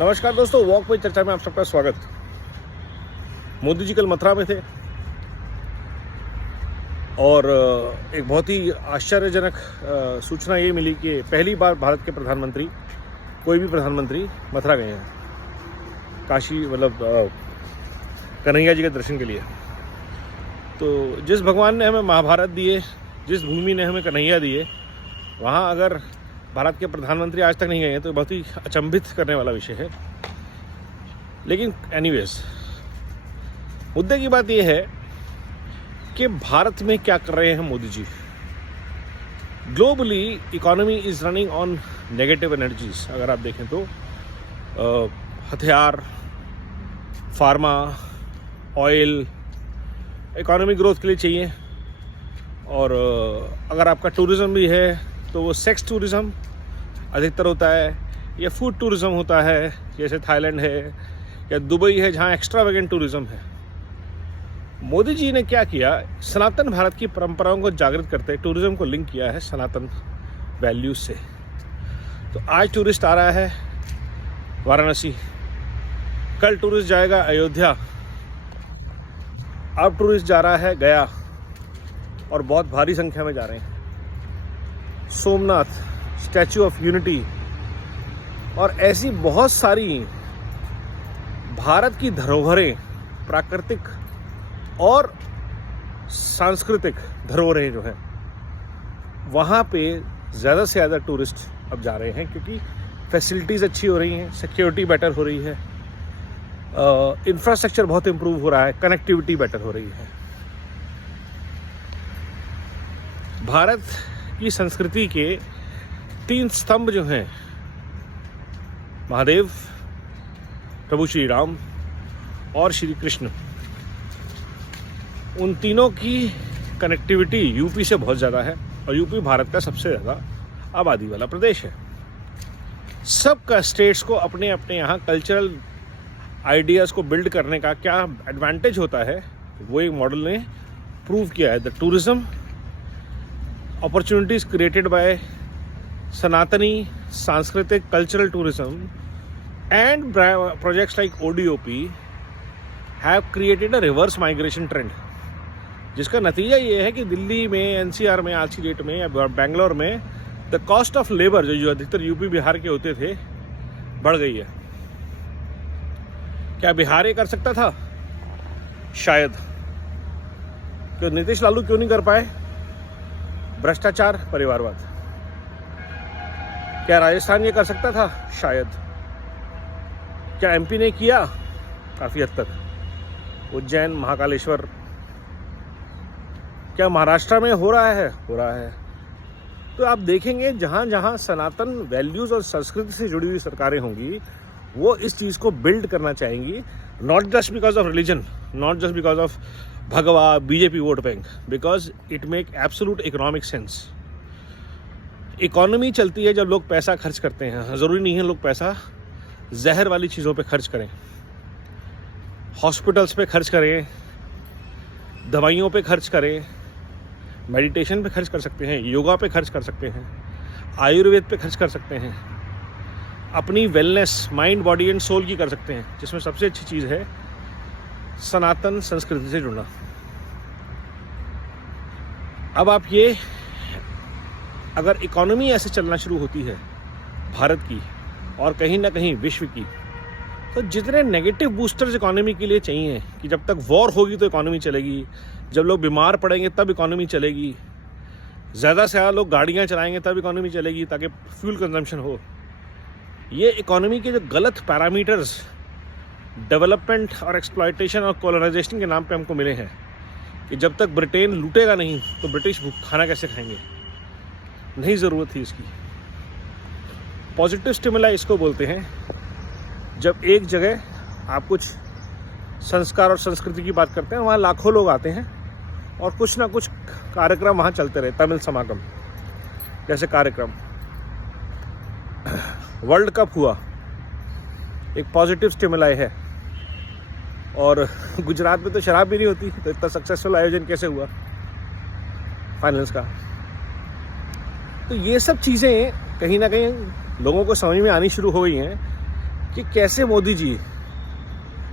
नमस्कार दोस्तों, वॉक पे चर्चा में आप सबका स्वागत। मोदी जी कल मथुरा में थे और एक बहुत ही आश्चर्यजनक सूचना ये मिली कि पहली बार भारत के प्रधानमंत्री, कोई भी प्रधानमंत्री मथुरा गए हैं, काशी मतलब कन्हैया जी के दर्शन के लिए। तो जिस भगवान ने हमें महाभारत दिए, जिस भूमि ने हमें कन्हैया दिए, वहाँ अगर भारत के प्रधानमंत्री आज तक नहीं गए हैं तो बहुत ही अचंभित करने वाला विषय है। लेकिन एनीवेज, मुद्दे की बात यह है कि भारत में क्या कर रहे हैं Modi ji. Globally economy is running on negative energies. अगर आप देखें तो हथियार, फार्मा, ऑयल इकोनॉमी ग्रोथ के लिए चाहिए। और अगर आपका टूरिज़्म भी है तो वो सेक्स टूरिज़्म अधिकतर होता है या फूड टूरिज़्म होता है, जैसे थाईलैंड है या दुबई है जहाँ एक्स्ट्रावेगेंट टूरिज़्म है। मोदी जी ने क्या किया, सनातन भारत की परंपराओं को जागृत करते टूरिज़्म को लिंक किया है सनातन वैल्यूज से। तो आज टूरिस्ट आ रहा है वाराणसी, कल टूरिस्ट जाएगा अयोध्या, अब टूरिस्ट जा रहा है गया और बहुत भारी संख्या में जा रहे हैं। सोमनाथ, स्टैचू ऑफ यूनिटी और ऐसी बहुत सारी भारत की धरोहरें, प्राकृतिक और सांस्कृतिक धरोहरें जो हैं, वहाँ पे ज़्यादा से ज़्यादा टूरिस्ट अब जा रहे हैं क्योंकि फैसिलिटीज़ अच्छी हो रही हैं, सिक्योरिटी बेटर हो रही है, इंफ्रास्ट्रक्चर बहुत इम्प्रूव हो रहा है, कनेक्टिविटी बेटर हो रही है। भारत की संस्कृति के 3 स्तंभ जो हैं, महादेव, प्रभु श्री राम और श्री कृष्ण, उन तीनों की कनेक्टिविटी यूपी से बहुत ज़्यादा है और यूपी भारत का सबसे ज़्यादा आबादी वाला प्रदेश है। सबका स्टेट्स को अपने अपने यहाँ कल्चरल आइडियाज़ को बिल्ड करने का क्या एडवांटेज होता है, वो एक मॉडल ने प्रूव किया है। The tourism opportunities created by Sanatani सांस्कृतिक cultural tourism and projects like ODOP have created a reverse migration trend, जिसका नतीजा ये है कि दिल्ली में, NCR में आज की डेट में या बेंगलोर में द कॉस्ट ऑफ लेबर जो अधिकतर यूपी बिहार के होते थे बढ़ गई है। क्या बिहार ये कर सकता था? शायद। क्यों नीतीश लालू क्यों नहीं कर पाए? भ्रष्टाचार, परिवारवाद। क्या राजस्थान ये कर सकता था? शायद। क्या एमपी ने किया? काफ़ी हद तक। उज्जैन, महाकालेश्वर। क्या महाराष्ट्र में हो रहा है? हो रहा है। तो आप देखेंगे जहाँ जहाँ सनातन वैल्यूज़ और संस्कृति से जुड़ी हुई सरकारें होंगी, वो इस चीज़ को बिल्ड करना चाहेंगी, not just because of religion, not just because of भगवा BJP vote bank, because it make absolute economic sense. Economy चलती है जब लोग पैसा खर्च करते हैं। ज़रूरी नहीं है लोग पैसा जहर वाली चीज़ों पे खर्च करें, हॉस्पिटल्स पे खर्च करें, दवाइयों पे खर्च करें, मेडिटेशन पे खर्च कर सकते हैं, योगा पे खर्च कर सकते हैं, आयुर्वेद पे खर्च कर सकते हैं, अपनी wellness mind, body and soul की कर सकते हैं, जिसमें सबसे अच्छी चीज़ है सनातन संस्कृति से जुड़ना। अब आप ये, अगर इकोनॉमी ऐसे चलना शुरू होती है भारत की और कहीं ना कहीं विश्व की, तो जितने नेगेटिव बूस्टर्स इकोनॉमी के लिए चाहिए कि जब तक वॉर होगी तो इकोनॉमी चलेगी, जब लोग बीमार पड़ेंगे तब इकोनॉमी चलेगी, ज़्यादा से ज़्यादा लोग गाड़ियाँ चलाएंगे तब इकोनॉमी चलेगी ताकि फ्यूल कंजम्पशन हो। ये इकोनॉमी के जो गलत पैरामीटर्स डेवलपमेंट और एक्सप्लॉयटेशन और कॉलोनाइजेशन के नाम पे हमको मिले हैं कि जब तक ब्रिटेन लूटेगा नहीं तो ब्रिटिश खाना कैसे खाएंगे, नहीं ज़रूरत थी इसकी। पॉजिटिव स्टिमुलाई इसको बोलते हैं, जब एक जगह आप कुछ संस्कार और संस्कृति की बात करते हैं, वहाँ लाखों लोग आते हैं और कुछ ना कुछ कार्यक्रम वहाँ चलते रहे। तमिल समागम जैसे कार्यक्रम, वर्ल्ड कप हुआ, एक पॉजिटिव स्टिमुलाई है। और गुजरात में तो शराब भी नहीं होती, तो इतना सक्सेसफुल आयोजन कैसे हुआ फाइनल्स का? तो ये सब चीज़ें कहीं ना कहीं लोगों को समझ में आनी शुरू हो गई हैं कि कैसे मोदी जी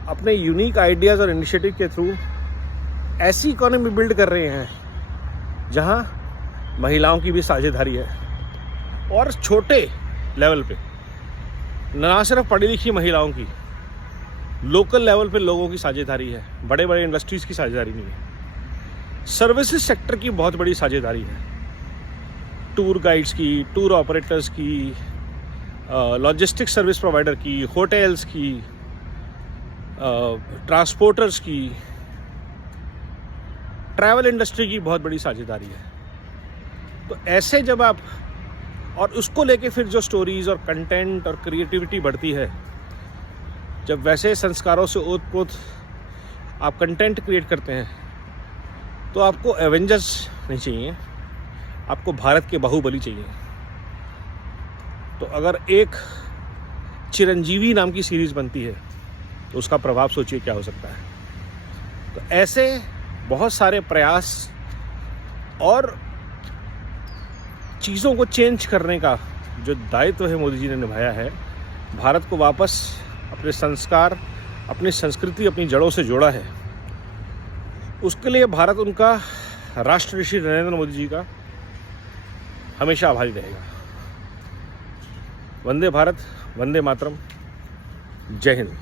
अपने यूनिक आइडियाज़ और इनिशिएटिव के थ्रू ऐसी इकोनॉमी बिल्ड कर रहे हैं जहां महिलाओं की भी साझेदारी है, और छोटे लेवल पे, ना सिर्फ पढ़ी लिखी महिलाओं की, लोकल लेवल पे लोगों की साझेदारी है, बड़े बड़े इंडस्ट्रीज़ की साझेदारी नहीं है। सर्विसेज सेक्टर की बहुत बड़ी साझेदारी है, टूर गाइड्स की, टूर ऑपरेटर्स की, लॉजिस्टिक सर्विस प्रोवाइडर की, होटल्स की, ट्रांसपोर्टर्स की, ट्रैवल इंडस्ट्री की बहुत बड़ी साझेदारी है। तो ऐसे जब आप, और उसको लेके फिर जो स्टोरीज और कंटेंट और क्रिएटिविटी बढ़ती है, जब वैसे संस्कारों से ओतप्रोत आप कंटेंट क्रिएट करते हैं, तो आपको एवेंजर्स नहीं चाहिए, आपको भारत के बाहुबली चाहिए। तो अगर एक चिरंजीवी नाम की सीरीज बनती है तो उसका प्रभाव सोचिए क्या हो सकता है। तो ऐसे बहुत सारे प्रयास और चीज़ों को चेंज करने का जो दायित्व है मोदी जी ने निभाया है, भारत को वापस अपने संस्कार, अपनी संस्कृति, अपनी जड़ों से जोड़ा है, उसके लिए भारत उनका राष्ट्र ऋषि नरेंद्र मोदी जी का हमेशा आभारी रहेगा। वंदे भारत, वंदे मातरम, जय हिंद।